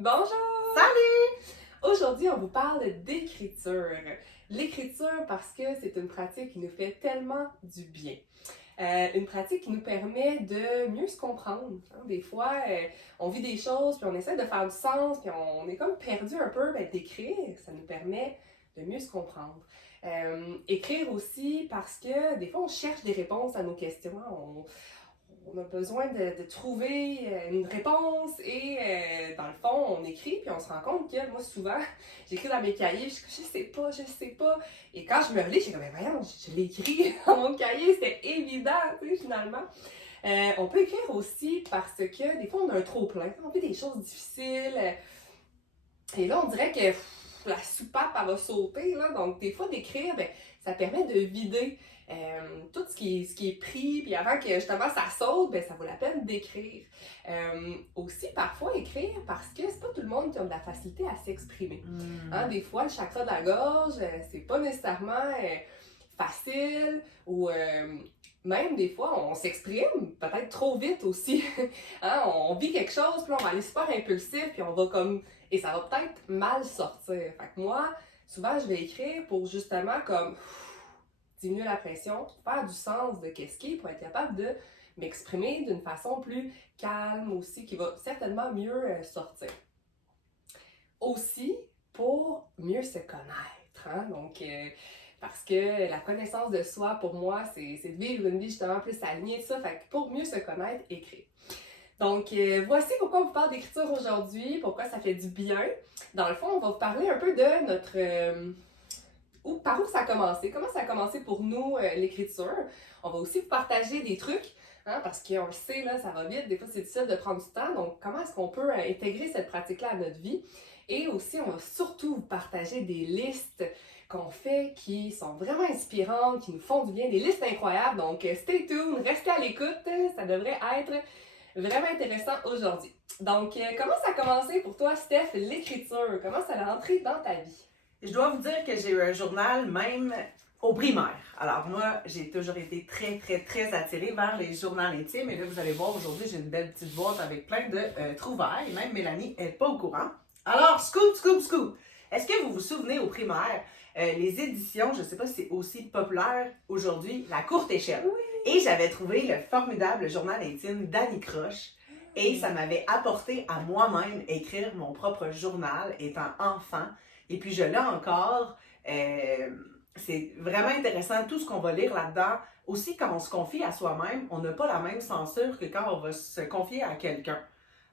Bonjour! Salut! Aujourd'hui, on vous parle d'écriture. L'écriture parce que c'est une pratique qui nous fait tellement du bien. Une pratique qui nous permet de mieux se comprendre. Des fois, on vit des choses, puis on essaie de faire du sens, puis on est comme perdu un peu. D'écrire, ça nous permet de mieux se comprendre. Écrire aussi parce que des fois, on cherche des réponses à nos questions. On a besoin de trouver une réponse et dans le fond, on écrit puis on se rend compte que moi, souvent, j'écris dans mes cahiers, je sais pas. Et quand je me relis, je suis comme, mais voyons, je l'ai écrit dans mon cahier, c'était évident, tu sais, finalement. On peut écrire aussi parce que des fois, on a un trop-plein, on fait des choses difficiles. Et là, on dirait que la soupape, elle va sauter, là. Donc, des fois, d'écrire, ça permet de vider tout ce qui est pris, puis avant que justement ça saute, ça vaut la peine d'écrire. Aussi, parfois, écrire parce que c'est pas tout le monde qui a de la facilité à s'exprimer. Des fois, le chakra de la gorge, c'est pas nécessairement facile ou même des fois, on s'exprime peut-être trop vite aussi. On vit quelque chose, puis là, on va aller super impulsif, puis on va comme... Et ça va peut-être mal sortir. Fait que moi, souvent, je vais écrire pour justement comme diminuer la pression, faire du sens de qu'est-ce qui est pour être capable de m'exprimer d'une façon plus calme aussi, qui va certainement mieux sortir. Aussi, pour mieux se connaître. Donc, parce que la connaissance de soi, pour moi, c'est de vivre une vie justement plus alignée de ça. Fait que pour mieux se connaître, écrire. Donc, voici pourquoi on vous parle d'écriture aujourd'hui, pourquoi ça fait du bien. Dans le fond, on va vous parler un peu de notre... par où ça a commencé, comment ça a commencé pour nous, l'écriture. On va aussi vous partager des trucs, parce qu'on le sait, là, ça va vite, des fois c'est difficile de prendre du temps, donc comment est-ce qu'on peut intégrer cette pratique-là à notre vie. Et aussi, on va surtout vous partager des listes qu'on fait qui sont vraiment inspirantes, qui nous font du bien, des listes incroyables. Donc, stay tuned, restez à l'écoute, ça devrait être vraiment intéressant aujourd'hui. Donc, comment ça a commencé pour toi, Steph, l'écriture? Comment ça a entré dans ta vie? Je dois vous dire que j'ai eu un journal même au primaire. Alors moi, j'ai toujours été très attirée vers les journaux intimes. Et là, vous allez voir, aujourd'hui, j'ai une belle petite boîte avec plein de trouvailles. Même Mélanie n'est pas au courant. Alors, scoop! Est-ce que vous vous souvenez au primaire, les éditions, je ne sais pas si c'est aussi populaire aujourd'hui, La Courte Échelle. Oui. Et j'avais trouvé le formidable journal intime d'Annie Croche. Et ça m'avait apporté à moi-même écrire mon propre journal étant enfant. Et puis je l'ai encore. C'est vraiment intéressant tout ce qu'on va lire là-dedans. Aussi, quand on se confie à soi-même, on n'a pas la même censure que quand on va se confier à quelqu'un.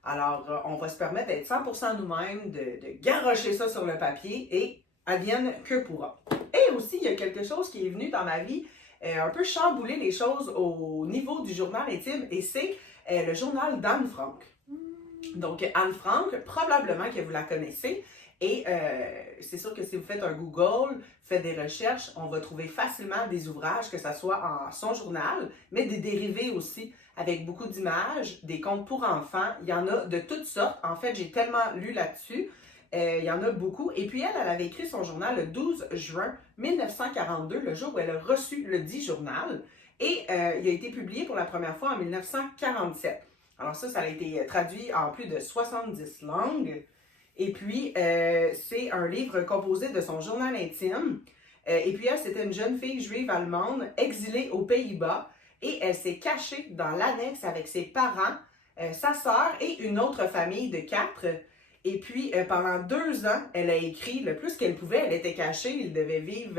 Alors, on va se permettre d'être 100% nous-mêmes, de garrocher ça sur le papier et advienne que pourra. Et aussi, il y a quelque chose qui est venu dans ma vie un peu chambouler les choses au niveau du journal intime et c'est le journal d'Anne Frank. Donc, Anne Frank, probablement que vous la connaissez. Et c'est sûr que si vous faites un Google, faites des recherches, on va trouver facilement des ouvrages, que ce soit en son journal, mais des dérivés aussi, avec beaucoup d'images, des contes pour enfants. Il y en a de toutes sortes. En fait, j'ai tellement lu là-dessus. Il y en a beaucoup. Et puis elle avait écrit son journal le 12 juin 1942, le jour où elle a reçu le dit journal. Et il a été publié pour la première fois en 1947. Alors ça a été traduit en plus de 70 langues. Et puis, c'est un livre composé de son journal intime. Et puis, elle, c'était une jeune fille juive allemande exilée aux Pays-Bas. Et elle s'est cachée dans l'annexe avec ses parents, sa sœur et une autre famille de 4. Et puis, pendant 2 ans, elle a écrit le plus qu'elle pouvait. Elle était cachée, il devait vivre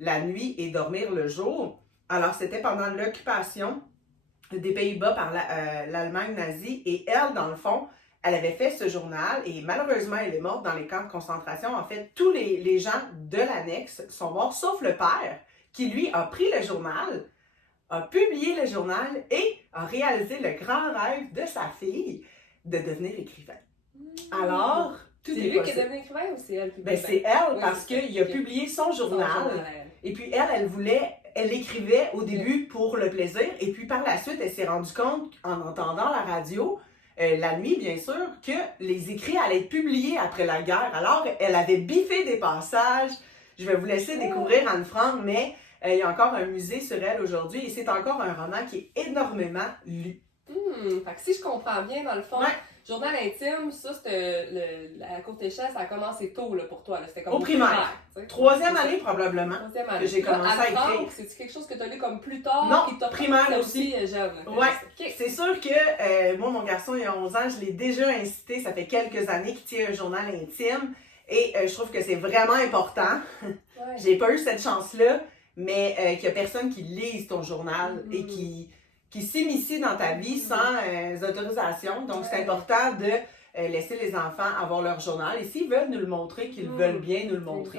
la nuit et dormir le jour. Alors, c'était pendant l'occupation des Pays-Bas par l'Allemagne nazie. Et elle, dans le fond, elle avait fait ce journal et malheureusement, elle est morte dans les camps de concentration. En fait, tous les gens de l'annexe sont morts, sauf le père, qui lui a pris le journal, a publié le journal et a réalisé le grand rêve de sa fille de devenir écrivain. Alors, tout est lui qui est devenu écrivain ou c'est elle qui c'est elle parce qu'il a publié son journal. Et puis elle écrivait au début pour le plaisir et puis par la suite, elle s'est rendue compte en entendant la radio la nuit, bien sûr, que les écrits allaient être publiés après la guerre. Alors, elle avait biffé des passages. Je vais vous laisser découvrir Anne Frank, mais il y a encore un musée sur elle aujourd'hui et c'est encore un roman qui est énormément lu. Fait que si je comprends bien, dans le fond, Journal intime, ça, la courte échelle, ça a commencé tôt là, pour toi. Là. C'était comme au primaire. Troisième année, probablement. Troisième année. Que j'ai commencé à écrire. C'est quelque chose que tu as lu comme plus tard? Non, qui t'a primaire aussi. Jeune. Ouais. Okay. C'est sûr que moi, mon garçon, il a 11 ans, je l'ai déjà incité, ça fait quelques années qu'il tient un journal intime. Et je trouve que c'est vraiment important. Ouais. J'ai pas eu cette chance-là, mais qu'il y a personne qui lise ton journal et qui s'immisce dans ta vie sans autorisation. Donc, c'est important de laisser les enfants avoir leur journal. Et s'ils veulent nous le montrer, qu'ils veulent bien nous le montrer.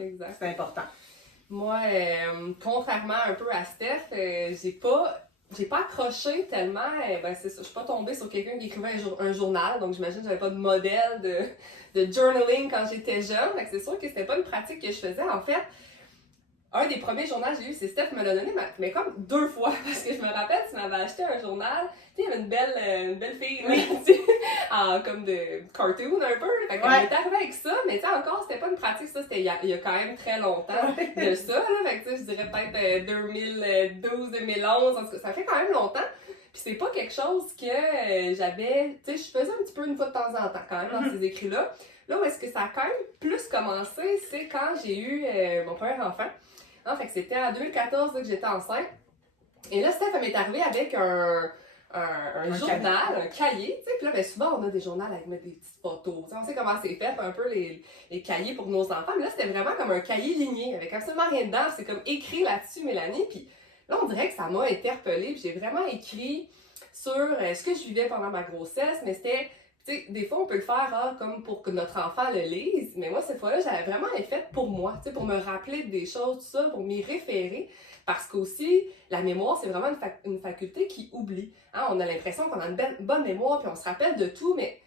Exact. C'est important. Moi, contrairement un peu à Steph, j'ai pas accroché tellement. C'est ça, je suis pas tombée sur quelqu'un qui écrivait un journal, donc j'imagine que j'avais pas de modèle de journaling quand j'étais jeune. Fait que c'est sûr que c'était pas une pratique que je faisais. En fait, un des premiers journaux que j'ai eu, c'est Steph me l'a donné, mais comme 2 fois, parce que je me rappelle, tu m'avais acheté un journal, tu sais, il y avait une belle fille, là, comme de cartoon un peu, fait qu'elle m'est arrivée avec ça, mais tu sais, encore, c'était pas une pratique, ça, c'était il y a quand même très longtemps de ça, là, fait que tu sais, je dirais peut-être 2012-2011, en tout cas, ça fait quand même longtemps. Puis c'est pas quelque chose que j'avais, tu sais, je faisais un petit peu une fois de temps en temps, quand même, dans ces écrits-là. Là où est-ce que ça a quand même plus commencé, c'est quand j'ai eu mon premier enfant. Ah, fait que c'était en 2014 là, que j'étais enceinte. Et là, Steph m'est arrivée avec un journal, un cahier. Tu sais, puis là, ben, souvent, on a des journaux avec des petites photos. T'sais, on sait comment c'est fait, un peu les cahiers pour nos enfants. Mais là, c'était vraiment comme un cahier ligné, avec absolument rien dedans. C'est comme écrit là-dessus, Mélanie. Puis là, on dirait que ça m'a interpellée. Puis j'ai vraiment écrit sur ce que je vivais pendant ma grossesse. Mais c'était... Tu sais, des fois, on peut le faire comme pour que notre enfant le lise, mais moi, cette fois-là, j'avais vraiment fait pour moi, tu sais, pour me rappeler des choses, tout ça, pour m'y référer, parce qu'aussi, la mémoire, c'est vraiment une faculté qui oublie. Hein? On a l'impression qu'on a une bonne mémoire, puis on se rappelle de tout, mais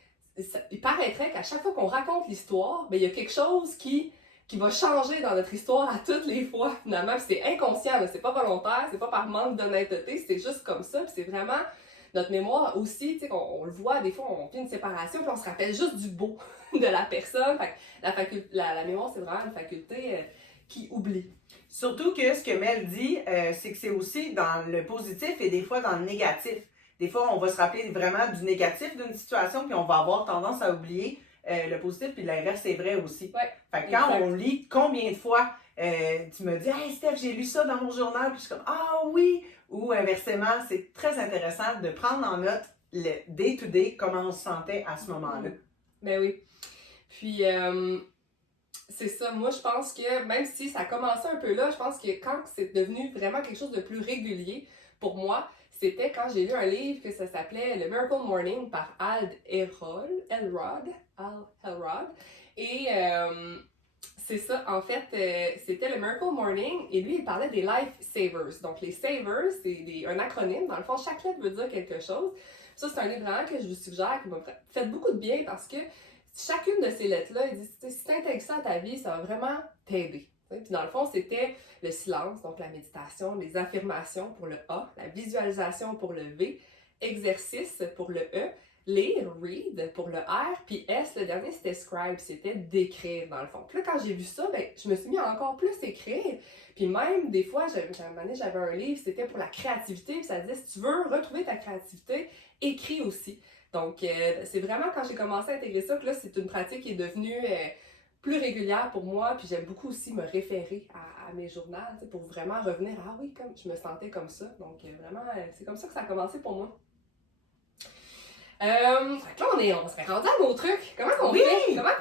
il paraîtrait qu'à chaque fois qu'on raconte l'histoire, ben, il y a quelque chose qui va changer dans notre histoire à toutes les fois, finalement, puis c'est inconscient, là, c'est pas volontaire, c'est pas par manque d'honnêteté, c'est juste comme ça, puis c'est vraiment... Notre mémoire aussi, tu sais, on le voit, des fois, on fait une séparation, puis on se rappelle juste du beau de la personne. Fait que la mémoire, c'est vraiment une faculté qui oublie. Surtout que ce que Mel dit, c'est que c'est aussi dans le positif et des fois dans le négatif. Des fois, on va se rappeler vraiment du négatif d'une situation, puis on va avoir tendance à oublier le positif, puis l'inverse, c'est vrai aussi. Ouais, fait que quand on lit, combien de fois tu me dis « Hey Steph, j'ai lu ça dans mon journal », puis je suis comme « Ah oui !» Ou inversement, c'est très intéressant de prendre en note le day-to-day, comment on se sentait à ce moment-là. Ben oui. Puis, c'est ça. Moi, je pense que même si ça a commencé un peu là, je pense que quand c'est devenu vraiment quelque chose de plus régulier pour moi, c'était quand j'ai lu un livre que ça s'appelait Le Miracle Morning par Hal Elrod. Et c'est ça, en fait, c'était le Miracle Morning et lui, il parlait des Life Savers. Donc, les Savers, c'est un acronyme. Dans le fond, chaque lettre veut dire quelque chose. Ça, c'est un livre vraiment que je vous suggère, qui m'a fait beaucoup de bien parce que chacune de ces lettres-là, il dit, si tu intègres ça à ta vie, ça va vraiment t'aider. Puis dans le fond, c'était le silence, donc la méditation, les affirmations pour le A, la visualisation pour le V, exercice pour le E, lire, read pour le R, puis S, le dernier, c'était scribe, c'était d'écrire dans le fond. Puis là, quand j'ai vu ça, ben, je me suis mis à encore plus écrire. Puis même, des fois, j'avais un livre, c'était pour la créativité, puis ça disait, si tu veux retrouver ta créativité, écris aussi. Donc, c'est vraiment quand j'ai commencé à intégrer ça que là, c'est une pratique qui est devenue plus régulière pour moi, puis j'aime beaucoup aussi me référer à mes journaux, pour vraiment revenir, ah oui, comme je me sentais comme ça. Donc, vraiment, c'est comme ça que ça a commencé pour moi. Fait que là, on serait rendu à nos trucs. Comment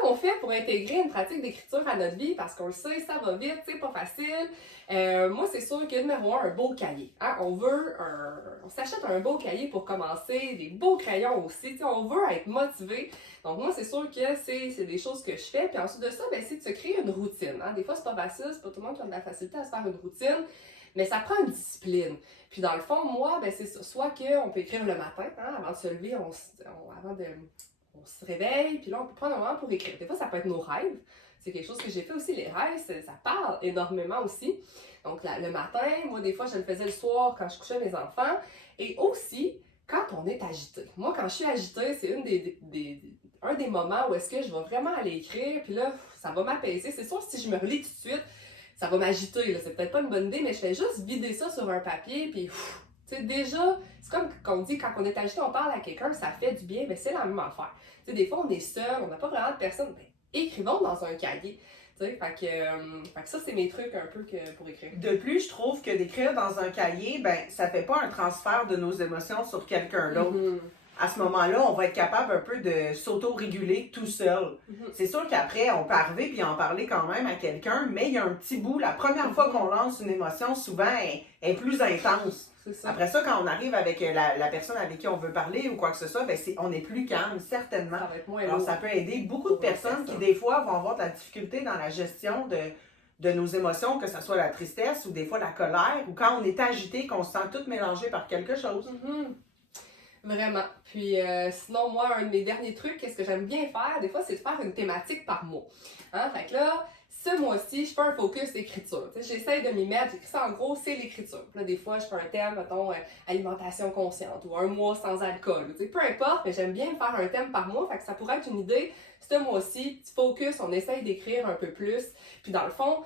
qu'on fait pour intégrer une pratique d'écriture à notre vie? Parce qu'on le sait, ça va vite, c'est pas facile. Moi, c'est sûr que numéro 1, un beau cahier. Hein? On s'achète un beau cahier pour commencer, des beaux crayons aussi. On veut être motivé. Donc, moi, c'est sûr que c'est des choses que je fais. Puis ensuite de ça, ben, c'est de se créer une routine. Hein? Des fois, c'est pas facile, c'est pas tout le monde qui a de la facilité à se faire une routine. Mais ça prend une discipline. Puis dans le fond, moi, ben c'est soit qu'on peut écrire le matin, hein, avant de se lever, on se réveille, puis là, on peut prendre un moment pour écrire. Des fois, ça peut être nos rêves. C'est quelque chose que j'ai fait aussi, les rêves, ça parle énormément aussi. Donc le matin, moi, des fois, je le faisais le soir quand je couchais mes enfants. Et aussi, quand on est agité. Moi, quand je suis agitée, c'est un des moments où est-ce que je vais vraiment aller écrire, puis là, ça va m'apaiser. C'est sûr, si je me relis tout de suite, ça va m'agiter, là. C'est peut-être pas une bonne idée, mais je fais juste vider ça sur un papier, puis Tu sais, déjà, c'est comme quand on dit, quand on est agité, on parle à quelqu'un, ça fait du bien, ben c'est la même affaire. Tu sais, des fois, on est seul, on n'a pas vraiment de personne, ben écrivons dans un cahier. Tu sais, fait que ça, c'est mes trucs un peu pour écrire. De plus, je trouve que d'écrire dans un cahier, ben, ça fait pas un transfert de nos émotions sur quelqu'un d'autre. À ce moment-là, on va être capable un peu de s'auto-réguler tout seul. C'est sûr qu'après, on peut arriver puis en parler quand même à quelqu'un, mais il y a un petit bout. La première fois qu'on lance une émotion, souvent, elle est plus intense. Ça. Après ça, quand on arrive avec la personne avec qui on veut parler ou quoi que ce soit, ben on est plus calme, certainement. Ça va être moins Alors, lourd. ça peut aider beaucoup de personnes qui, des fois, vont avoir de la difficulté dans la gestion de nos émotions, que ce soit la tristesse ou des fois la colère, ou quand on est agité, qu'on se sent tout mélangé par quelque chose. Vraiment. Puis sinon, moi, un de mes derniers trucs, qu'est-ce que j'aime bien faire, des fois, c'est de faire une thématique par mois. Hein? Fait que là, ce mois-ci, je fais un focus écriture. J'essaie de m'y mettre. J'écris ça en gros, c'est l'écriture. Là, des fois, je fais un thème, mettons, alimentation consciente ou un mois sans alcool. Peu importe, mais j'aime bien faire un thème par mois. Fait que ça pourrait être une idée. Ce mois-ci, petit focus, on essaye d'écrire un peu plus. Puis dans le fond,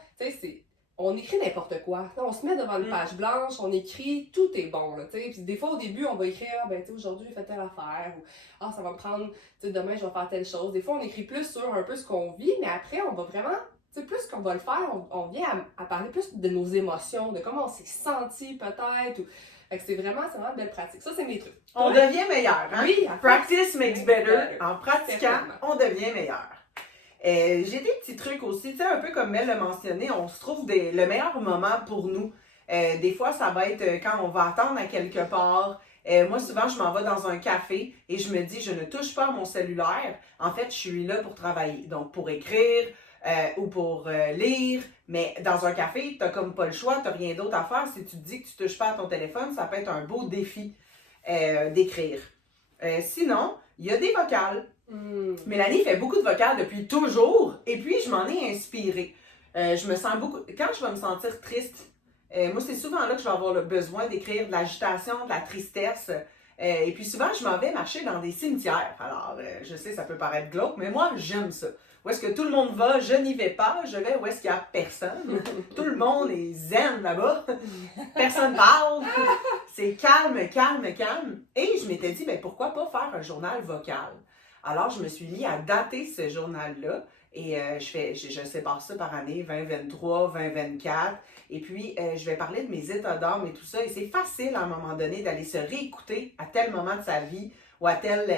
on écrit n'importe quoi. Là, on se met devant une page blanche, on écrit, tout est bon. Là, puis des fois, au début, on va écrire, aujourd'hui, j'ai fait telle affaire, ou ça va me prendre, demain, je vais faire telle chose. Des fois, on écrit plus sur un peu ce qu'on vit, mais après, on va vraiment, plus qu'on va le faire, on vient à parler plus de nos émotions, de comment on s'est senti peut-être. Fait que c'est vraiment une belle pratique. Ça, c'est mes trucs. On devient meilleur, hein? Oui, Practice makes better. En pratiquant, certainement. on devient meilleur. J'ai des petits trucs aussi, tu sais, un peu comme Mel l'a mentionné, on se trouve le meilleur moment pour nous. Des fois, ça va être quand on va attendre à quelque part. Moi, souvent, je m'en vais dans un café et je me dis, je ne touche pas à mon cellulaire. En fait, je suis là pour travailler, donc pour écrire ou pour lire. Mais dans un café, t'as comme pas le choix, t'as rien d'autre à faire. Si tu te dis que tu touches pas à ton téléphone, ça peut être un beau défi d'écrire. Sinon, il y a des vocales. Mélanie fait beaucoup de vocales depuis toujours et puis je m'en ai inspirée. Je me sens beaucoup. Quand je vais me sentir triste, moi c'est souvent là que je vais avoir le besoin d'écrire de l'agitation, de la tristesse. Et puis souvent je m'en vais marcher dans des cimetières. Alors je sais ça peut paraître glauque, mais moi j'aime ça. Où est-ce que tout le monde va, je n'y vais pas, je vais où est-ce qu'il n'y a personne. Tout le monde est zen là-bas. Personne parle. C'est calme, calme, calme. Et je m'étais dit, mais pourquoi pas faire un journal vocal? Alors, je me suis mis à dater ce journal-là et je sépare ça par année, 2023, 2024. Et puis, je vais parler de mes états d'âme et tout ça. Et c'est facile à un moment donné d'aller se réécouter à tel moment de sa vie ou à telle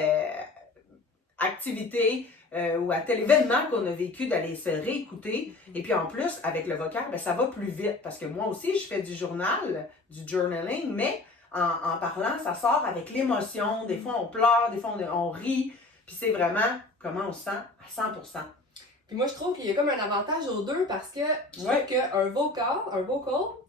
activité ou à tel événement qu'on a vécu, d'aller se réécouter. Et puis en plus, avec le vocal, ben, ça va plus vite parce que moi aussi, je fais du journal, du journaling, mais en parlant, ça sort avec l'émotion. Des fois, on pleure, des fois, on rit. Puis c'est vraiment comment on se sent à 100%. Puis moi, je trouve qu'il y a comme un avantage aux deux parce que je trouve qu'un vocal,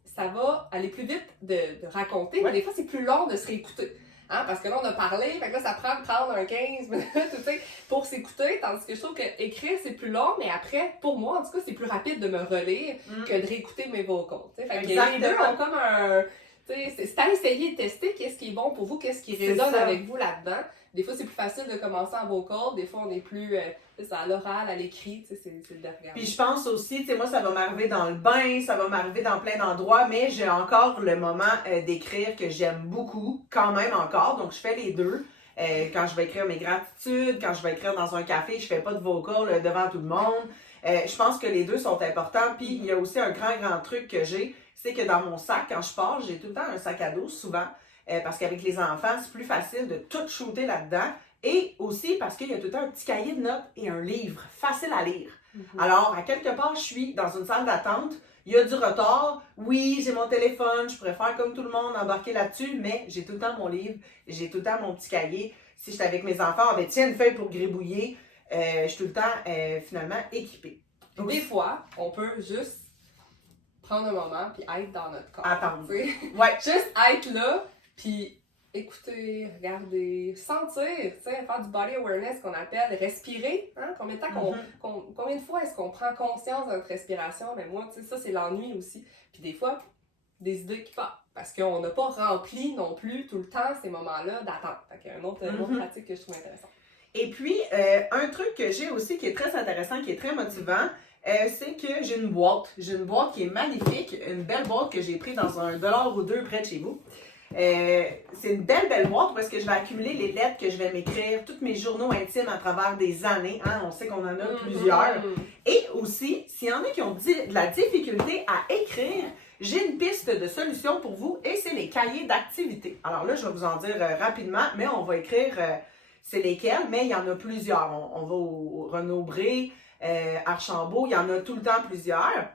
ça va aller plus vite de raconter, mais des fois, c'est plus long de se réécouter. Hein? Parce que là, on a parlé, fait que là, ça prend un 15 minutes pour s'écouter, tandis que je trouve que écrire, c'est plus long, mais après, pour moi, en tout cas, c'est plus rapide de me relire que de réécouter mes vocals. Fait que les deux ont comme un... C'est à essayer de tester qu'est-ce qui est bon pour vous, qu'est-ce qui résonne avec vous là-dedans. Des fois, c'est plus facile de commencer en vocal. Des fois, on est plus à l'oral, à l'écrit. C'est de regarder. Puis je pense aussi, moi, ça va m'arriver dans le bain, ça va m'arriver dans plein d'endroits, mais j'ai encore le moment d'écrire que j'aime beaucoup, quand même encore. Donc, je fais les deux. Quand je vais écrire mes gratitudes, quand je vais écrire dans un café, je fais pas de vocal devant tout le monde. Je pense que les deux sont importants. Puis, il y a aussi un grand truc que j'ai, c'est que dans mon sac, quand je pars, j'ai tout le temps un sac à dos, souvent. Parce qu'avec les enfants, c'est plus facile de tout shooter là-dedans. Et aussi parce qu'il y a tout le temps un petit cahier de notes et un livre facile à lire. Alors, à quelque part, je suis dans une salle d'attente. Il y a du retard. Oui, j'ai mon téléphone. Je pourrais faire comme tout le monde, embarquer là-dessus. Mais j'ai tout le temps mon livre. J'ai tout le temps mon petit cahier. Si j'étais avec mes enfants, tiens une feuille pour gribouiller. Je suis tout le temps, finalement, équipée. Donc, des fois, on peut juste prendre un moment puis être dans notre corps. Attendre. Ouais. Juste être là. Puis écouter, regarder, sentir, faire du body awareness qu'on appelle respirer. Hein? Combien de fois est-ce qu'on prend conscience de notre respiration? Mais moi, ça, c'est l'ennui aussi. Puis des fois, des idées qui partent. Parce qu'on n'a pas rempli non plus tout le temps ces moments-là d'attente. Fait qu'il y a une autre pratique que je trouve intéressante. Et puis, un truc que j'ai aussi qui est très intéressant, qui est très motivant, c'est que j'ai une boîte. J'ai une boîte qui est magnifique, une belle boîte que j'ai prise dans un $1 ou 2 près de chez vous. C'est une belle boîte où est-ce que je vais accumuler les lettres que je vais m'écrire, tous mes journaux intimes à travers des années. Hein? On sait qu'on en a plusieurs. Et aussi, s'il y en a qui ont de la difficulté à écrire, j'ai une piste de solution pour vous et c'est les cahiers d'activité. Alors là, je vais vous en dire rapidement, mais on va écrire c'est lesquels, mais il y en a plusieurs. On va au Renaud-Bré, Archambault, il y en a tout le temps plusieurs.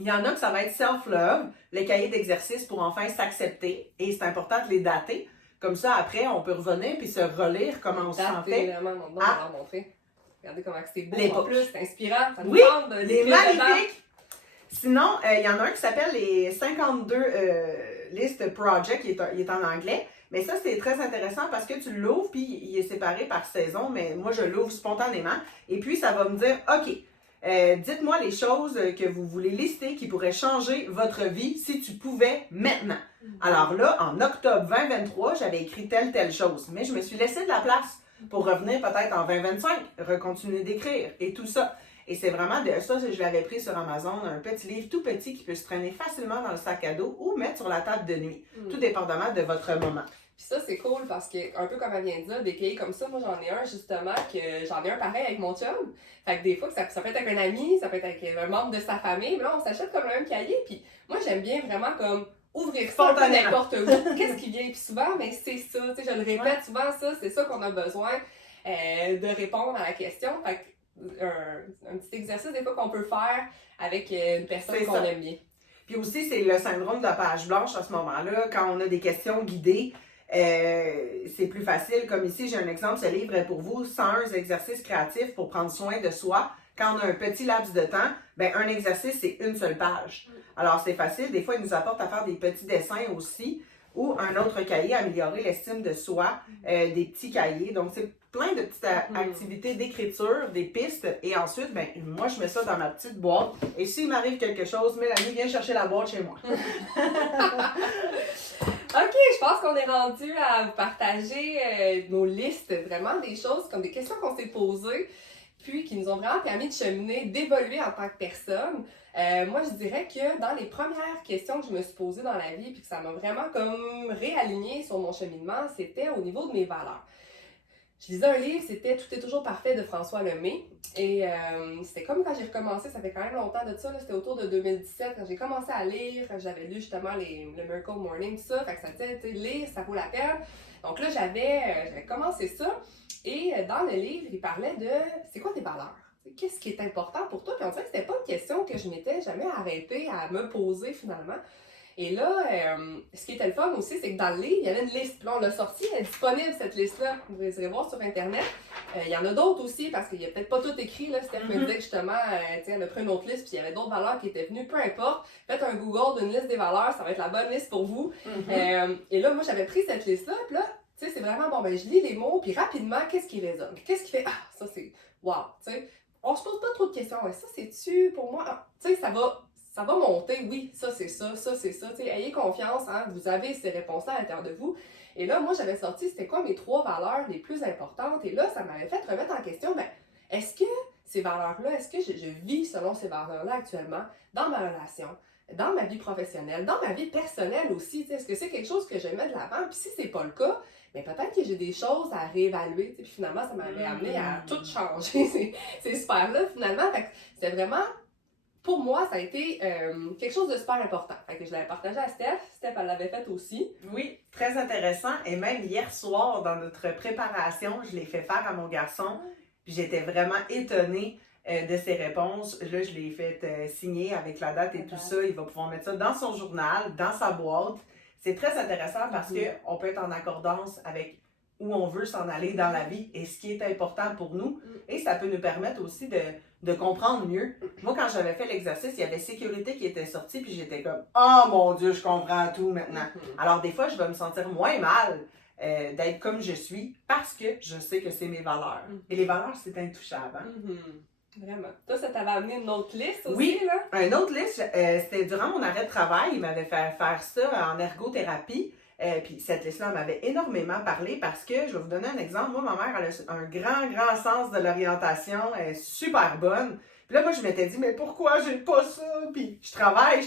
Il y en a que ça va être self-love, les cahiers d'exercice pour enfin s'accepter. Et c'est important de les dater. Comme ça, après, on peut revenir puis se relire comment on se sentait. Vraiment, on va leur montrer. Regardez comment c'est beau en plus, c'est inspirant. Ça nous oui, parle de c'est magnifique. Sinon, il y en a un qui s'appelle les 52 List Project, il est en anglais. Mais ça, c'est très intéressant parce que tu l'ouvres, puis il est séparé par saison, mais moi, je l'ouvre spontanément. Et puis, ça va me dire, OK, dites-moi les choses que vous voulez lister qui pourraient changer votre vie si tu pouvais maintenant. Alors là, en octobre 2023, j'avais écrit telle chose, mais je me suis laissé de la place pour revenir peut-être en 2025, recontinuer d'écrire et tout ça. Et c'est vraiment de ça, je l'avais pris sur Amazon, un petit livre tout petit qui peut se traîner facilement dans le sac à dos ou mettre sur la table de nuit, tout dépendamment de votre moment. Puis ça, c'est cool parce que, un peu comme elle vient de dire, des cahiers comme ça, moi j'en ai un justement, que j'en ai un pareil avec mon chum. Fait que des fois, ça peut être avec un ami, ça peut être avec un membre de sa famille, mais là, on s'achète comme le même cahier. Puis moi, j'aime bien vraiment comme ouvrir ça n'importe où. Qu'est-ce qui vient? Puis souvent, mais c'est ça, tu sais, je le répète souvent, ça, c'est ça qu'on a besoin de répondre à la question. Fait que, un petit exercice des fois qu'on peut faire avec une personne qu'on aime bien. Puis aussi, c'est le syndrome de la page blanche à ce moment-là, quand on a des questions guidées. C'est plus facile. Comme ici, j'ai un exemple, ce livre est pour vous, 101 exercices créatifs pour prendre soin de soi. Quand on a un petit laps de temps, ben un exercice, c'est une seule page. Alors, c'est facile. Des fois, il nous apporte à faire des petits dessins aussi ou un autre cahier, améliorer l'estime de soi, des petits cahiers. Donc, c'est plein de petites activités d'écriture, des pistes. Et ensuite, ben moi, je mets ça dans ma petite boîte. Et s'il m'arrive quelque chose, Mélanie, viens chercher la boîte chez moi. OK, je pense qu'on est rendu à vous partager nos listes, vraiment des choses comme des questions qu'on s'est posées, puis qui nous ont vraiment permis de cheminer, d'évoluer en tant que personne. Moi, je dirais que dans les premières questions que je me suis posées dans la vie, puis que ça m'a vraiment comme réaligné sur mon cheminement, c'était au niveau de mes valeurs. Je lisais un livre, c'était Tout est toujours parfait de François Lemay. Et c'était comme quand j'ai recommencé, ça fait quand même longtemps de ça, c'était autour de 2017, quand j'ai commencé à lire, j'avais lu justement le Miracle Morning, tout ça, fait que ça disait, tu sais, lire, ça vaut la peine. Donc là, j'avais commencé ça, et dans le livre, il parlait de, c'est quoi tes valeurs? Qu'est-ce qui est important pour toi? Puis on dirait que c'était pas une question que je m'étais jamais arrêtée à me poser finalement. Et là, ce qui était le fun aussi, c'est que dans le livre, il y avait une liste. Puis là, on l'a sortie, elle est disponible, cette liste-là. Vous irez voir sur Internet. Il y en a d'autres aussi, parce qu'il n'y a peut-être pas tout écrit. Là. Steph me disait que justement, elle a pris une autre liste, puis il y avait d'autres valeurs qui étaient venues. Peu importe, faites un Google d'une liste des valeurs, ça va être la bonne liste pour vous. Et là, moi, j'avais pris cette liste-là, puis là, tu sais, c'est vraiment, bon, ben, je lis les mots, puis rapidement, qu'est-ce qui résonne? Qu'est-ce qui fait, ah, ça, c'est, wow, tu sais. On se pose pas trop de questions. Ouais, ça, c'est-tu, pour moi, ah, tu sais, ça va monter, oui, ça c'est ça, t'sais, ayez confiance, hein, vous avez ces réponses-là à l'intérieur de vous. Et là, moi, j'avais sorti, c'était quoi mes 3 valeurs les plus importantes, et là, ça m'avait fait remettre en question, ben, est-ce que ces valeurs-là, est-ce que je vis selon ces valeurs-là actuellement, dans ma relation, dans ma vie professionnelle, dans ma vie personnelle aussi, est-ce que c'est quelque chose que je mets de l'avant, puis si c'est pas le cas, mais peut-être que j'ai des choses à réévaluer, puis finalement, ça m'avait amené à tout changer, ces sphères-là, finalement, fait que c'était vraiment... Pour moi, ça a été quelque chose de super important. Fait que je l'avais partagé à Steph. Steph, elle l'avait fait aussi. Oui, très intéressant. Et même hier soir, dans notre préparation, je l'ai fait faire à mon garçon. Puis j'étais vraiment étonnée de ses réponses. Là, je l'ai fait signer avec la date et tout ça. Il va pouvoir mettre ça dans son journal, dans sa boîte. C'est très intéressant parce qu'on peut être en accordance avec où on veut s'en aller dans la vie et ce qui est important pour nous. Et ça peut nous permettre aussi de comprendre mieux. Moi, quand j'avais fait l'exercice, il y avait sécurité qui était sortie, puis j'étais comme « Oh mon Dieu, je comprends tout maintenant! » Alors, des fois, je vais me sentir moins mal d'être comme je suis parce que je sais que c'est mes valeurs. Et les valeurs, c'est intouchable. Hein? Vraiment. Toi, ça t'avait amené une autre liste aussi, oui, là? Une autre liste, c'était durant mon arrêt de travail. Il m'avait fait faire ça en ergothérapie. Puis cette liste-là m'avait énormément parlé parce que, je vais vous donner un exemple, moi, ma mère, elle a un grand sens de l'orientation, elle est super bonne. Puis là, moi, je m'étais dit, mais pourquoi j'ai pas ça? Puis je travaille,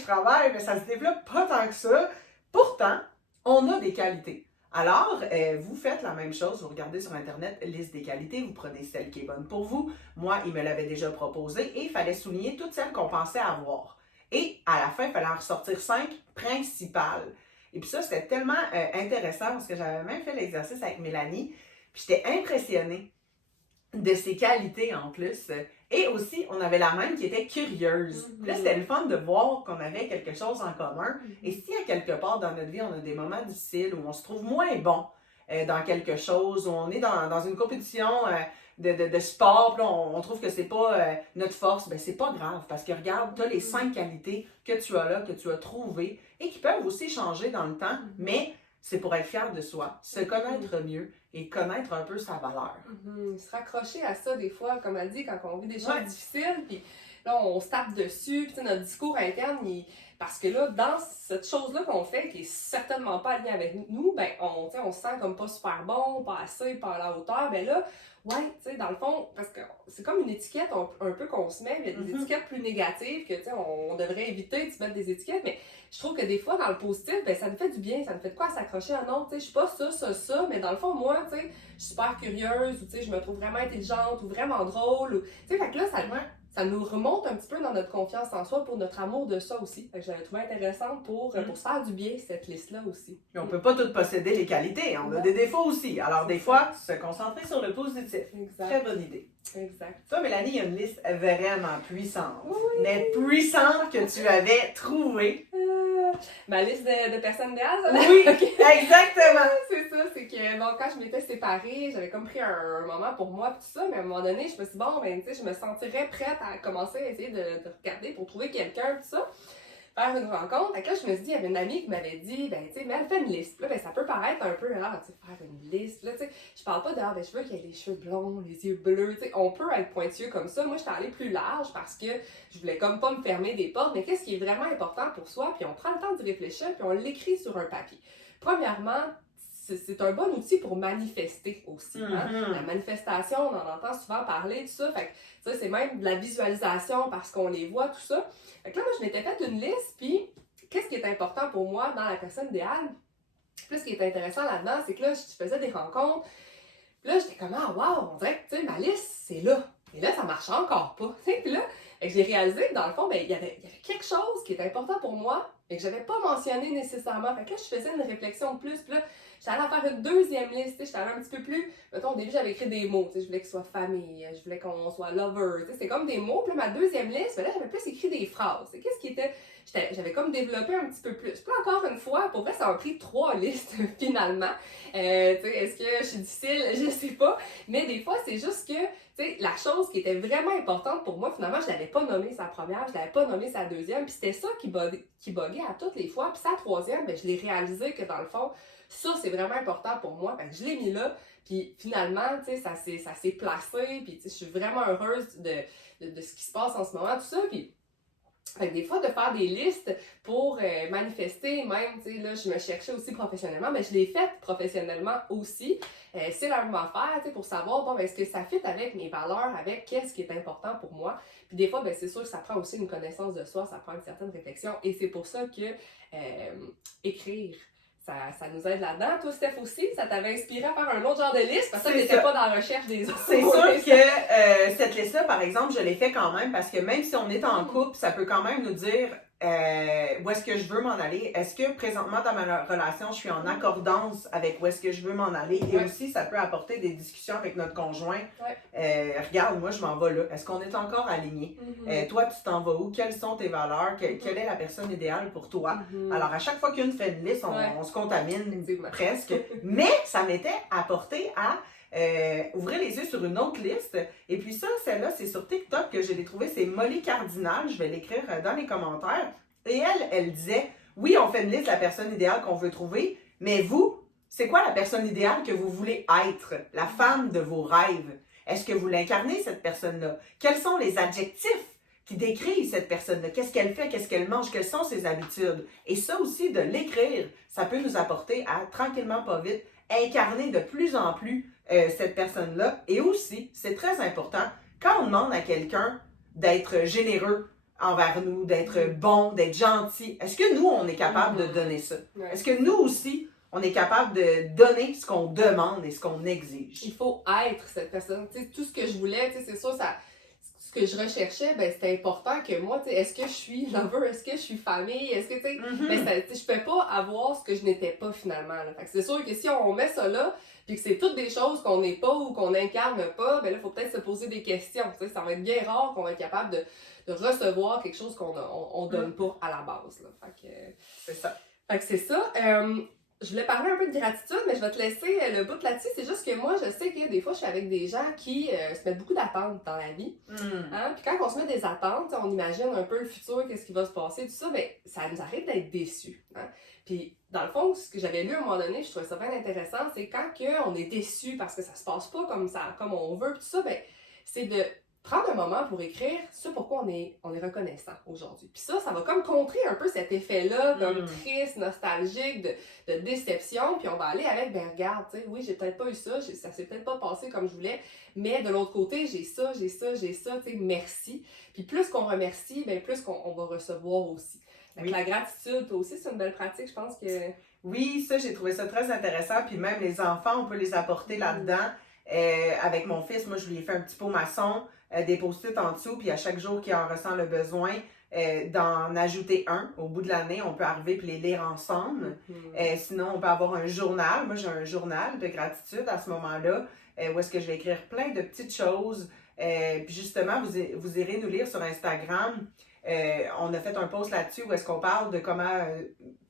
mais ça se développe pas tant que ça. Pourtant, on a des qualités. Alors, vous faites la même chose, vous regardez sur Internet, liste des qualités, vous prenez celle qui est bonne pour vous. Moi, il me l'avait déjà proposé et il fallait souligner toutes celles qu'on pensait avoir. Et à la fin, il fallait en ressortir 5 principales. Et puis ça, c'était tellement intéressant parce que j'avais même fait l'exercice avec Mélanie. Puis j'étais impressionnée de ses qualités en plus. Et aussi, on avait la même qui était curieuse. Puis là, c'était le fun de voir qu'on avait quelque chose en commun. Et si à quelque part dans notre vie, on a des moments difficiles où on se trouve moins bon dans quelque chose, où on est dans une compétition de sport, puis là, on trouve que c'est pas notre force, ben c'est pas grave. Parce que regarde, tu as les 5 qualités que tu as là, que tu as trouvées et qui peuvent aussi changer dans le temps, mais c'est pour être fier de soi, se connaître mieux et connaître un peu sa valeur. Se raccrocher à ça des fois, comme elle dit, quand on vit des choses difficiles, puis là on se tape dessus, puis notre discours interne, parce que là, dans cette chose-là qu'on fait, qui est certainement pas alignée avec nous, ben on se sent comme pas super bon, pas assez, pas à la hauteur, ben là, dans le fond, parce que c'est comme une étiquette un peu qu'on se met, mais des étiquettes plus négatives que, on devrait éviter de se mettre des étiquettes, mais je trouve que des fois, dans le positif, ben ça nous fait du bien, ça nous fait de quoi s'accrocher à un autre, je suis pas ça, mais dans le fond, moi, je suis super curieuse, ou je me trouve vraiment intelligente, ou vraiment drôle, ou, fait que là, ça nous remonte un petit peu dans notre confiance en soi pour notre amour de ça aussi. Fait que j'avais trouvé intéressante pour se faire du bien, cette liste-là aussi. Mais on peut pas tout posséder les qualités, on a des défauts aussi. Alors des fois, se concentrer sur le positif. Exact. Très bonne idée. Exact. Toi, Mélanie, il y a une liste vraiment puissante. Mais puissante que tu avais trouvée. Ma liste de personnes idéales, ça? Oui, exactement. C'est ça, c'est que quand je m'étais séparée, j'avais comme pris un moment pour moi tout ça, mais à un moment donné, je me suis dit, bon, je me sentirais prête à commencer à essayer de regarder pour trouver quelqu'un, tout ça, faire une rencontre. Fait que là, je me suis dit, il y avait une amie qui m'avait dit, mais elle fait une liste. Puis là, ça peut paraître un peu, faire une liste. Là, je parle pas de, je veux qu'il y ait les cheveux blonds, les yeux bleus, on peut être pointueux comme ça. Moi, j'étais allée plus large parce que je voulais comme pas me fermer des portes, mais qu'est-ce qui est vraiment important pour soi? Puis on prend le temps d'y réfléchir, puis on l'écrit sur un papier. Premièrement, c'est un bon outil pour manifester aussi. La manifestation, on en entend souvent parler, tout ça. Fait que ça, c'est même de la visualisation parce qu'on les voit, tout ça. Fait que là, moi, je m'étais fait une liste, puis qu'est-ce qui est important pour moi dans la personne idéale? Puis là, ce qui est intéressant là-dedans, c'est que là, je faisais des rencontres. Puis là, j'étais comme, wow, on dirait que, ma liste, c'est là. Et là, ça marche encore pas. Puis là, j'ai réalisé que dans le fond, il y avait quelque chose qui est important pour moi, mais que j'avais pas mentionné nécessairement. Fait que là, je faisais une réflexion de plus. Puis là, j'étais allée en faire une deuxième liste. J'étais allée un petit peu plus. Mettons, au début, j'avais écrit des mots. Je voulais que ce soit famille, je voulais qu'on soit lover. C'était comme des mots. Puis là, ma deuxième liste, là, j'avais plus écrit des phrases. Qu'est-ce qui était. J'avais comme développé un petit peu plus. Puis là, encore une fois, pour vrai, ça a pris 3 listes finalement. Est-ce que je suis difficile? Je sais pas. Mais des fois, c'est juste que la chose qui était vraiment importante pour moi, finalement, je l'avais pas nommée sa première, je l'avais pas nommée sa deuxième, puis c'était ça qui buguait à toutes les fois. Puis sa troisième, je l'ai réalisé que dans le fond, ça, c'est vraiment important pour moi. Fait que je l'ai mis là, puis finalement, ça s'est placé, puis je suis vraiment heureuse de ce qui se passe en ce moment, tout ça. Puis des fois, de faire des listes pour manifester, même, là, je me cherchais aussi professionnellement, mais je l'ai fait professionnellement aussi. C'est la même affaire, pour savoir, bon, est-ce que ça fit avec mes valeurs, avec qu'est-ce qui est important pour moi. Puis des fois, c'est sûr que ça prend aussi une connaissance de soi, ça prend une certaine réflexion, et c'est pour ça que écrire, ça nous aide là-dedans. Toi, Steph aussi, ça t'avait inspiré à faire un autre genre de liste parce que tu n'étais pas dans la recherche des autres. C'est sûr que cette liste-là, par exemple, je l'ai fait quand même parce que même si on est en couple, ça peut quand même nous dire où est-ce que je veux m'en aller. Est-ce que présentement dans ma relation, je suis en accordance avec où est-ce que je veux m'en aller? Et aussi, ça peut apporter des discussions avec notre conjoint. Regarde, moi, je m'en vais là. Est-ce qu'on est encore alignés? Toi, tu t'en vas où? Quelles sont tes valeurs? Quelle est la personne idéale pour toi? Alors, à chaque fois qu'une fait une liste, on se contamine presque. Mais ça m'était apporté à ouvrir les yeux sur une autre liste. Et puis ça, celle-là, c'est sur TikTok que je l'ai trouvée. C'est Molly Cardinal. Je vais l'écrire dans les commentaires. Et elle disait, oui, on fait une liste de la personne idéale qu'on veut trouver, mais vous, c'est quoi la personne idéale que vous voulez être? La femme de vos rêves. Est-ce que vous l'incarnez, cette personne-là? Quels sont les adjectifs qui décrivent cette personne-là? Qu'est-ce qu'elle fait? Qu'est-ce qu'elle mange? Quelles sont ses habitudes? Et ça aussi, de l'écrire, ça peut nous apporter à, tranquillement, pas vite, incarner de plus en plus cette personne-là. Et aussi, c'est très important, quand on demande à quelqu'un d'être généreux envers nous, d'être bon, d'être gentil, est-ce que nous, on est capable de donner ça? Est-ce que nous aussi, on est capable de donner ce qu'on demande et ce qu'on exige. Il faut être cette personne. Tu sais, tout ce que je voulais, tu sais, c'est sûr, ça, ce que je recherchais, ben, c'était important que moi, tu sais, est-ce que je suis lover, est-ce que je suis famille, est-ce que, tu sais, ben, tu sais, je peux pas avoir ce que je n'étais pas finalement. Là. Fait que c'est sûr que si on met ça là, puis que c'est toutes des choses qu'on n'est pas ou qu'on incarne pas, ben là, il faut peut-être se poser des questions. Tu sais, ça va être bien rare qu'on va être capable de recevoir quelque chose qu'on donne pas à la base. Là. Fait que, c'est ça. Fait que c'est ça. Je voulais parler un peu de gratitude, mais je vais te laisser le bout là-dessus. C'est juste que moi, je sais que des fois, je suis avec des gens qui se mettent beaucoup d'attentes dans la vie. Hein? Puis quand on se met des attentes, on imagine un peu le futur, qu'est-ce qui va se passer, tout ça, ben ça nous arrive d'être déçus. Hein? Puis dans le fond, ce que j'avais lu à un moment donné, je trouvais ça bien intéressant, c'est quand on est déçu parce que ça se passe pas comme on veut, tout ça, ben c'est de prendre un moment pour écrire ce pourquoi on est reconnaissant aujourd'hui. Puis ça va comme contrer un peu cet effet-là, comme triste, nostalgique, de déception. Puis on va aller avec, ben regarde, tu sais, oui, j'ai peut-être pas eu ça, ça s'est peut-être pas passé comme je voulais, mais de l'autre côté, j'ai ça, tu sais, merci. Puis plus qu'on remercie, ben plus qu'on va recevoir aussi. Donc la gratitude, toi aussi, c'est une belle pratique, je pense que... Oui, ça, j'ai trouvé ça très intéressant. Puis même les enfants, on peut les apporter là-dedans. Avec mon fils, moi, je lui ai fait un petit pot maçon, des post-it en dessous, puis à chaque jour qu'il en ressent le besoin, d'en ajouter un. Au bout de l'année, on peut arriver et les lire ensemble. Sinon, on peut avoir un journal. Moi, j'ai un journal de gratitude à ce moment-là, où est-ce que je vais écrire plein de petites choses. Puis justement, vous irez nous lire sur Instagram. On a fait un post là-dessus où est-ce qu'on parle de comment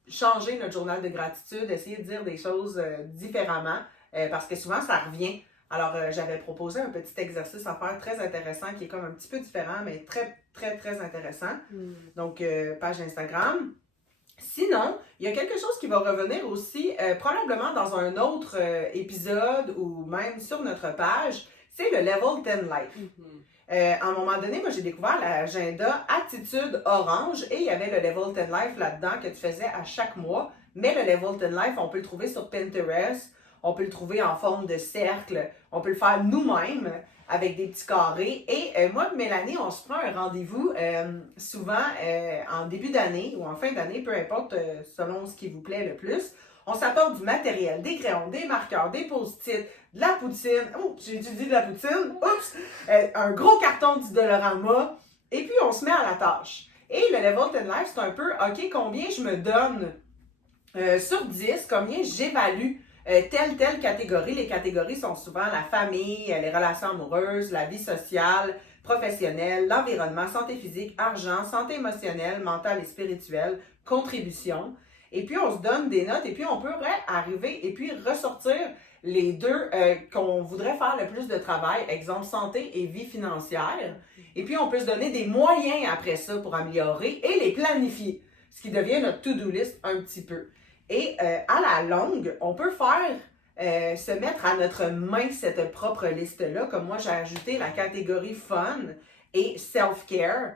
changer notre journal de gratitude, essayer de dire des choses différemment, parce que souvent, ça revient. Alors, j'avais proposé un petit exercice à faire très intéressant qui est comme un petit peu différent, mais très, très, très intéressant. Donc, page Instagram. Sinon, il y a quelque chose qui va revenir aussi, probablement dans un autre épisode ou même sur notre page, c'est le Level 10 Life. À un moment donné, moi, j'ai découvert l'agenda Attitude Orange et il y avait le Level 10 Life là-dedans que tu faisais à chaque mois. Mais le Level 10 Life, on peut le trouver sur Pinterest. On peut le trouver en forme de cercle. On peut le faire nous-mêmes avec des petits carrés. Et moi et Mélanie, on se prend un rendez-vous souvent en début d'année ou en fin d'année, peu importe selon ce qui vous plaît le plus. On s'apporte du matériel, des crayons, des marqueurs, des post-it, de la poutine. Oh, j'ai dit de la poutine. Oups! Un gros carton du Dollarama. Et puis, on se met à la tâche. Et le Level 10 Life, c'est un peu, OK, combien je me donne sur 10, combien j'évalue telle catégorie. Les catégories sont souvent la famille, les relations amoureuses, la vie sociale, professionnelle, l'environnement, santé physique, argent, santé émotionnelle, mentale et spirituelle, contribution. Et puis, on se donne des notes et puis on pourrait arriver et puis ressortir les deux qu'on voudrait faire le plus de travail, exemple santé et vie financière. Et puis, on peut se donner des moyens après ça pour améliorer et les planifier, ce qui devient notre to-do list un petit peu. Et à la longue, on peut faire se mettre à notre main cette propre liste-là. Comme moi, j'ai ajouté la catégorie fun et self-care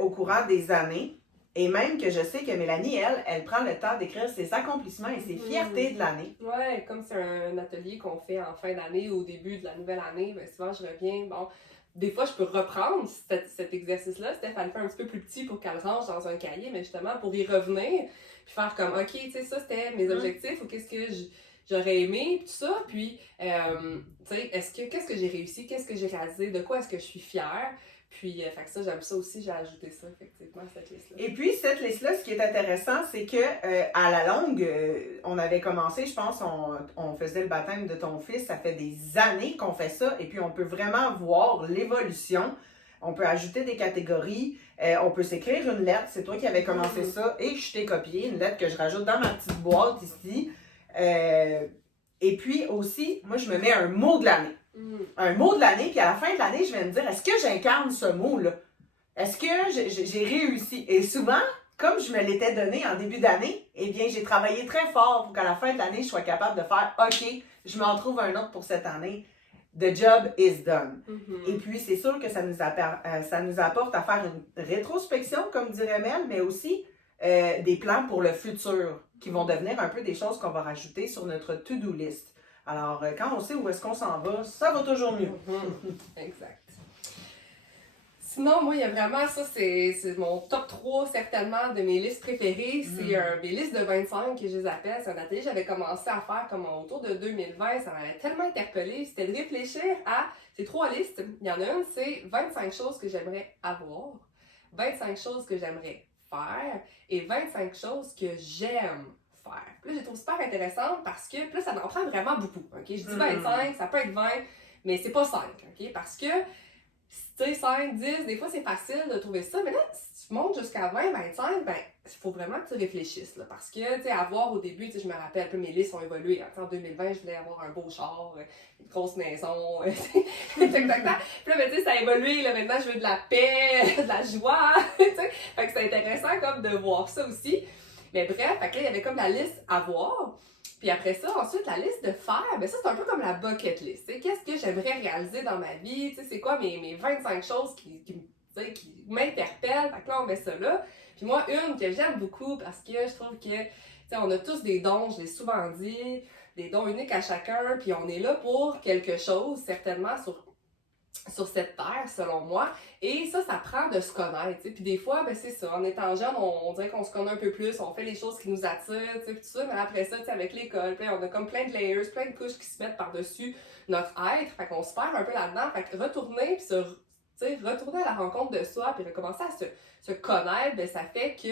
au courant des années. Et même que je sais que Mélanie, elle prend le temps d'écrire ses accomplissements et ses fiertés de l'année. Ouais, comme c'est un atelier qu'on fait en fin d'année ou au début de la nouvelle année, ben souvent je reviens, bon, des fois je peux reprendre cet exercice-là, Stéphane le fait un petit peu plus petit pour qu'elle range dans un cahier, mais justement pour y revenir, puis faire comme, ok, tu sais, ça c'était mes objectifs ou qu'est-ce que j'aurais aimé, puis tout ça, puis, tu sais, qu'est-ce que j'ai réussi, qu'est-ce que j'ai réalisé, de quoi est-ce que je suis fière. Puis, fait que ça, j'aime ça aussi, j'ai ajouté ça, effectivement, cette liste-là. Et puis, cette liste-là, ce qui est intéressant, c'est que à la longue, on avait commencé, je pense, on faisait le baptême de ton fils, ça fait des années qu'on fait ça, et puis on peut vraiment voir l'évolution. On peut ajouter des catégories, on peut s'écrire une lettre, c'est toi qui avais commencé ça, et je t'ai copié, une lettre que je rajoute dans ma petite boîte ici. Et puis aussi, moi, je me mets un mot de l'année. Un mot de l'année, puis à la fin de l'année, je vais me dire, est-ce que j'incarne ce mot-là? Est-ce que j'ai réussi? Et souvent, comme je me l'étais donné en début d'année, eh bien, j'ai travaillé très fort pour qu'à la fin de l'année, je sois capable de faire, OK, je m'en trouve un autre pour cette année. The job is done. Et puis, c'est sûr que ça nous apporte à faire une rétrospection, comme dirait Mel, mais aussi des plans pour le futur qui vont devenir un peu des choses qu'on va rajouter sur notre to-do list. Alors, quand on sait où est-ce qu'on s'en va, ça va toujours mieux. Exact. Sinon, moi, il y a vraiment ça, c'est mon top 3 certainement de mes listes préférées. C'est mes listes de 25 que je les appelle. C'est un atelier que j'avais commencé à faire comme autour de 2020. Ça m'avait tellement interpellée. C'était de réfléchir à ces 3 listes. Il y en a une, c'est 25 choses que j'aimerais avoir, 25 choses que j'aimerais faire et 25 choses que j'aime faire. Puis là, je les trouve super intéressantes parce que puis là, ça en prend vraiment beaucoup. Ok, je dis 25, ça peut être 20, mais c'est pas 5. Ok, parce que tu sais, 5, 10, des fois c'est facile de trouver ça, mais là, si tu montes jusqu'à 20, 25, ben, il faut vraiment que tu réfléchisses, là, parce que, tu sais, avoir au début, tu sais, je me rappelle, un peu mes listes ont évolué, en 2020, je voulais avoir un beau char, une grosse maison, tac, tac, tac. Puis là, ben, tu sais, ça a évolué, là, maintenant, je veux de la paix, de la joie, tu sais, fait que c'est intéressant, comme, de voir ça aussi, mais bref, fait que là, il y avait comme la liste à voir. Puis après ça, ensuite, la liste de faire, ben ça, c'est un peu comme la bucket list. Qu'est-ce que j'aimerais réaliser dans ma vie? C'est quoi mes 25 choses qui m'interpellent? Fait que là, on met ça là. Puis moi, une que j'aime beaucoup parce que je trouve que, on a tous des dons, je l'ai souvent dit, des dons uniques à chacun, puis on est là pour quelque chose, certainement, sur cette terre, selon moi. Et ça prend de se connaître, t'sais. Puis des fois, ben c'est ça, en étant jeune, on dirait qu'on se connaît un peu plus, on fait les choses qui nous attirent, t'sais, tout ça, mais après ça, avec l'école, on a comme plein de layers, plein de couches qui se mettent par-dessus notre être, fait qu'on se perd un peu là-dedans, fait que retourner, puis retourner à la rencontre de soi, puis recommencer à se connaître, ben ça fait que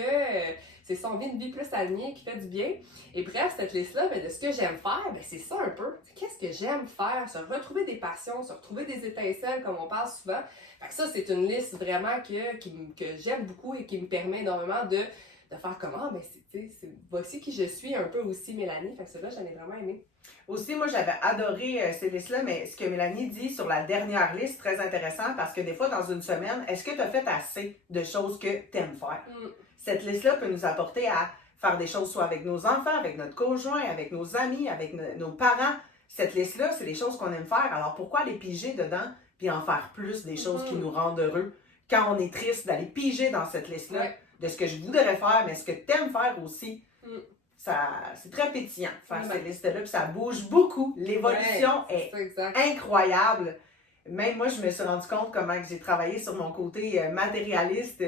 c'est ça, on vit une vie plus alignée qui fait du bien. Et bref, cette liste-là, ben, de ce que j'aime faire, ben, c'est ça un peu. Qu'est-ce que j'aime faire? Se retrouver des passions, se retrouver des étincelles, comme on parle souvent. Fait que ça, c'est une liste vraiment que j'aime beaucoup et qui me permet énormément de faire comment, ben, voici qui je suis un peu aussi, Mélanie. Fait que ça, là, j'en ai vraiment aimé. Aussi, moi, j'avais adoré ces listes-là, mais ce que Mélanie dit sur la dernière liste, très intéressant, parce que des fois, dans une semaine, est-ce que tu as fait assez de choses que tu aimes faire? Cette liste-là peut nous apporter à faire des choses soit avec nos enfants, avec notre conjoint, avec nos amis, avec nos parents. Cette liste-là, c'est des choses qu'on aime faire. Alors, pourquoi aller piger dedans puis en faire plus des choses qui nous rendent heureux? Quand on est triste, d'aller piger dans cette liste-là de ce que je voudrais faire, mais ce que tu aimes faire aussi. C'est très pétillant faire cette liste-là, puis ça bouge beaucoup. L'évolution est incroyable. Même moi, je me suis rendu compte comment j'ai travaillé sur mon côté matérialiste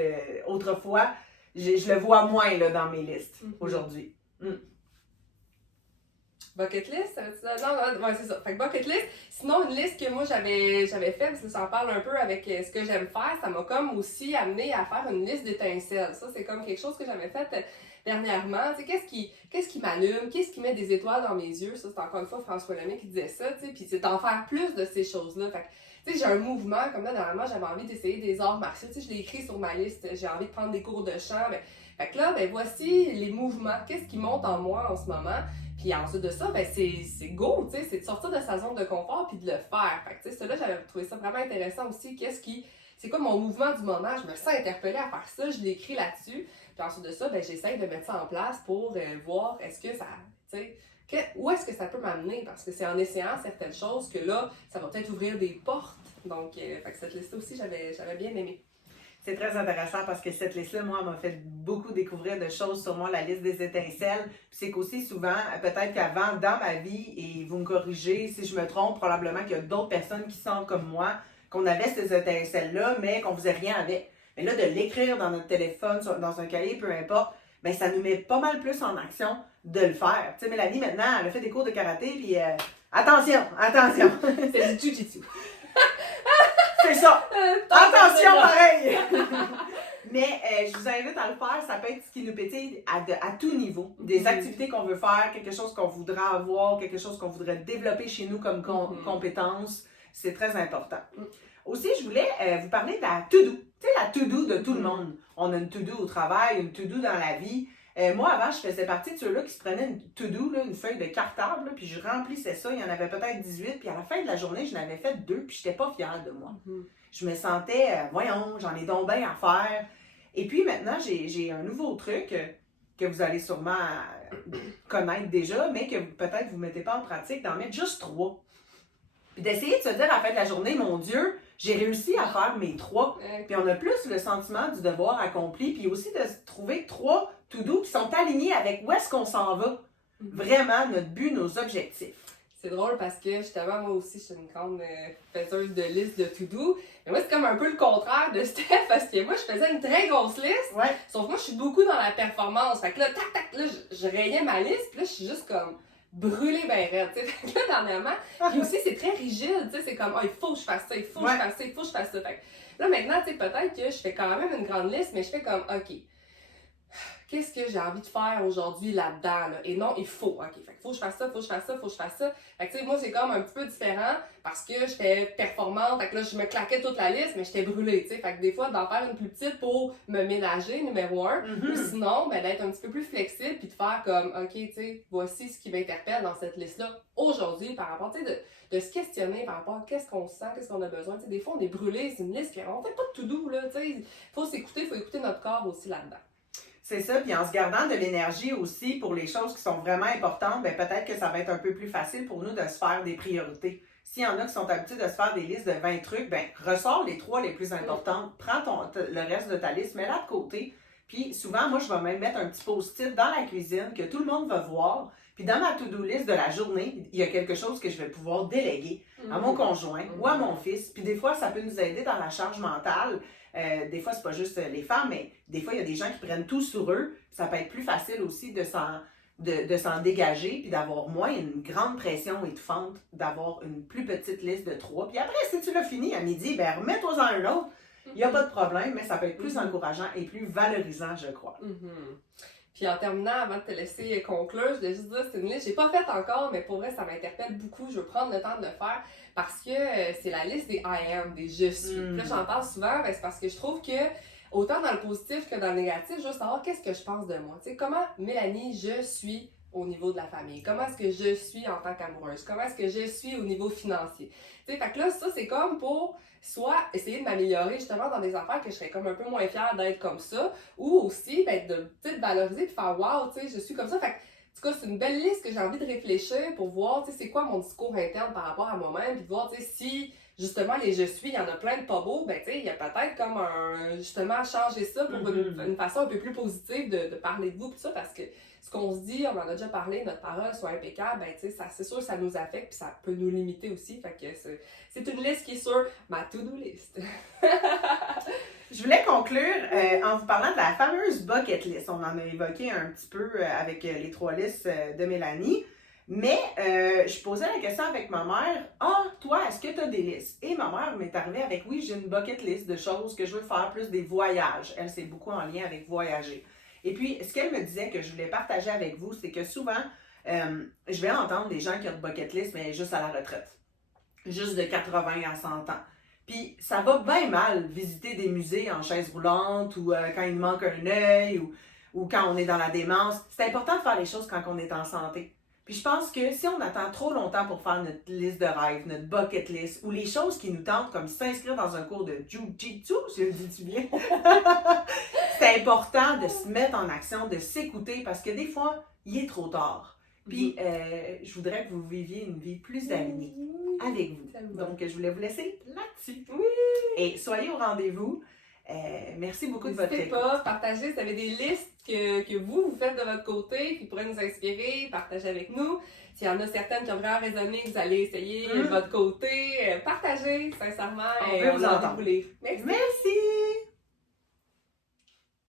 autrefois. Je le vois moins là, dans mes listes aujourd'hui. Bucket list? Non, c'est ça. Fait que bucket list. Sinon, une liste que moi j'avais faite, parce que ça en parle un peu avec ce que j'aime faire, ça m'a comme aussi amené à faire une liste d'étincelles. Ça, c'est comme quelque chose que j'avais fait dernièrement. Tu sais, qu'est-ce qui m'allume? Qu'est-ce qui met des étoiles dans mes yeux? Ça, c'est encore une fois François Lemay qui disait ça, tu sais. Puis c'est d'en faire plus de ces choses-là. Fait que, tu sais, j'ai un mouvement, comme là, normalement, j'avais envie d'essayer des arts martiaux. Tu sais, je l'ai écrit sur ma liste. J'ai envie de prendre des cours de chant. Mais... Fait que là, ben voici les mouvements. Qu'est-ce qui monte en moi en ce moment? Puis ensuite de ça, ben c'est go, tu sais, c'est de sortir de sa zone de confort puis de le faire. Fait que, tu sais, cela, j'avais trouvé ça vraiment intéressant aussi. C'est quoi mon mouvement du moment? Je me sens interpellée à faire ça, je l'écris là-dessus. Puis ensuite de ça, ben j'essaie de mettre ça en place pour voir est-ce que ça, tu sais, où est-ce que ça peut m'amener? Parce que c'est en essayant certaines choses que là, ça va peut-être ouvrir des portes. Donc, fait que cette liste aussi, j'avais bien aimé. C'est très intéressant parce que cette liste-là, moi, m'a fait beaucoup découvrir de choses sur moi, la liste des étincelles. Puis c'est qu'aussi souvent, peut-être qu'avant, dans ma vie, et vous me corrigez si je me trompe, probablement qu'il y a d'autres personnes qui sentent comme moi, qu'on avait ces étincelles-là, mais qu'on faisait rien avec. Mais là, de l'écrire dans notre téléphone, dans un cahier, peu importe, bien, ça nous met pas mal plus en action de le faire. Tu sais, Mélanie, maintenant, elle a fait des cours de karaté, puis attention! C'est du jujitsu. C'est ça! Attention, pareil! Mais je vous invite à le faire, ça peut être ce qui nous pétille à tout niveau. Des activités qu'on veut faire, quelque chose qu'on voudrait avoir, quelque chose qu'on voudrait développer chez nous comme compétence. C'est très important. Aussi, je voulais vous parler de la to-do. Tu sais, la to-do de tout le monde. On a une to-do au travail, une to-do dans la vie. Moi, avant, je faisais partie de ceux-là qui se prenaient une to-do, une feuille de cartable, là, puis je remplissais ça. Il y en avait peut-être 18, puis à la fin de la journée, je n'avais fait 2, puis je n'étais pas fière de moi. Je me sentais, voyons, j'en ai donc bien à faire. Et puis maintenant, j'ai un nouveau truc que vous allez sûrement connaître déjà, mais que peut-être vous ne mettez pas en pratique, d'en mettre juste 3. Puis d'essayer de se dire à la fin de la journée, mon Dieu, j'ai réussi à faire mes 3. Puis on a plus le sentiment du devoir accompli, puis aussi de trouver 3 to-do qui sont alignés avec où est-ce qu'on s'en va. Vraiment, notre but, nos objectifs. C'est drôle parce que justement, moi aussi, je suis une grande faiseuse de listes de to-do. Mais moi, c'est comme un peu le contraire de Steph parce que moi, je faisais une très grosse liste. Ouais. Sauf que moi, je suis beaucoup dans la performance. Fait que là, tac, tac, là, je rayais ma liste. Puis là, je suis juste comme brûlée ben raide. Fait que là, dernièrement, puis aussi, c'est très rigide. C'est comme, il faut que je fasse ça, il faut que je fasse ça, il faut que je fasse ça. Fait que là, maintenant, peut-être que je fais quand même une grande liste, mais je fais comme, OK. Qu'est-ce que j'ai envie de faire aujourd'hui là-dedans, là? Et non, il faut. OK, fait que faut que je fasse ça, faut que je fasse ça, faut que je fasse ça. Fait que, tu sais, moi, c'est comme un petit peu différent parce que j'étais performante. Fait que là, je me claquais toute la liste, mais j'étais brûlée, tu sais. Fait que des fois, d'en faire une plus petite pour me ménager, numéro 1. Ou sinon, d'être un petit peu plus flexible puis de faire comme, OK, tu sais, voici ce qui m'interpelle dans cette liste-là aujourd'hui par rapport, tu sais, de se questionner par rapport à qu'est-ce qu'on sent, qu'est-ce qu'on a besoin. Tu sais, des fois, on est brûlé, c'est une liste qu'on fait pas de tout doux, là, tu sais. Faut s'écouter, faut écouter notre corps aussi là-dedans. C'est ça, puis en se gardant de l'énergie aussi pour les choses qui sont vraiment importantes, ben peut-être que ça va être un peu plus facile pour nous de se faire des priorités. S'il y en a qui sont habitués de se faire des listes de 20 trucs, ben ressors les 3 les plus importantes, prends le reste de ta liste, mets-la de côté. Puis souvent, moi, je vais même mettre un petit post-it dans la cuisine que tout le monde va voir. Puis dans ma to-do list de la journée, il y a quelque chose que je vais pouvoir déléguer à mon conjoint ou à mon fils. Puis des fois, ça peut nous aider dans la charge mentale. Des fois, c'est pas juste les femmes, mais des fois, il y a des gens qui prennent tout sur eux. Ça peut être plus facile aussi de s'en dégager puis d'avoir moins une grande pression étouffante, d'avoir une plus petite liste de 3. Puis après, si tu l'as fini à midi, ben remets-toi-en un autre. Il n'y a pas de problème, mais ça peut être plus encourageant et plus valorisant, je crois. Puis en terminant, avant de te laisser conclure, je voulais juste dire, c'est une liste que j'ai pas faite encore, mais pour vrai, ça m'interpelle beaucoup. Je veux prendre le temps de le faire parce que c'est la liste des I am, des je suis. Puis là, j'en parle souvent, c'est parce que je trouve que, autant dans le positif que dans le négatif, je veux savoir qu'est-ce que je pense de moi. Tu sais, comment, Mélanie, je suis au niveau de la famille? Comment est-ce que je suis en tant qu'amoureuse? Comment est-ce que je suis au niveau financier? Tu sais, fait que là, ça, c'est comme pour soit essayer de m'améliorer justement dans des affaires que je serais comme un peu moins fière d'être comme ça, ou aussi de peut-être valoriser puis faire wow, tu sais, je suis comme ça. Fait que, en tout cas, c'est une belle liste que j'ai envie de réfléchir pour voir, tu sais, c'est quoi mon discours interne par rapport à moi-même, puis de voir, tu sais, si justement les je suis, il y en a plein de pas beaux, ben tu sais, il y a peut-être comme justement changer ça pour une façon un peu plus positive de parler de vous, puis ça, parce que ce qu'on se dit, on en a déjà parlé, notre parole soit impeccable, ben tu sais, c'est sûr que ça nous affecte, puis ça peut nous limiter aussi, fait que c'est une liste qui est sur ma to-do list. Je voulais conclure en vous parlant de la fameuse bucket list. On en a évoqué un petit peu avec les 3 listes de Mélanie. Mais je posais la question avec ma mère, toi, est-ce que tu as des listes? Et ma mère m'est arrivée avec, oui, j'ai une bucket list de choses que je veux faire, plus des voyages. Elle, c'est beaucoup en lien avec voyager. Et puis, ce qu'elle me disait que je voulais partager avec vous, c'est que souvent, je vais entendre des gens qui ont une bucket list, mais juste à la retraite. Juste de 80 à 100 ans. Puis, ça va bien mal visiter des musées en chaise roulante ou quand il manque un œil ou quand on est dans la démence. C'est important de faire les choses quand on est en santé. Puis je pense que si on attend trop longtemps pour faire notre liste de rêves, notre bucket list, ou les choses qui nous tentent, comme s'inscrire dans un cours de Jiu-Jitsu, si je le dis bien, c'est important de se mettre en action, de s'écouter, parce que des fois, il est trop tard. Puis je voudrais que vous viviez une vie plus alignée avec vous. Donc, je voulais vous laisser là-dessus. Oui! Et soyez au rendez-vous. Merci beaucoup de votre écoute. N'hésitez pas, partagez si vous avez des listes que vous faites de votre côté qui pourraient nous inspirer, partagez avec nous. S'il y en a certaines qui ont vraiment résonné, que vous allez essayer de votre côté, partagez sincèrement. On veut vous entendre. Merci! Merci!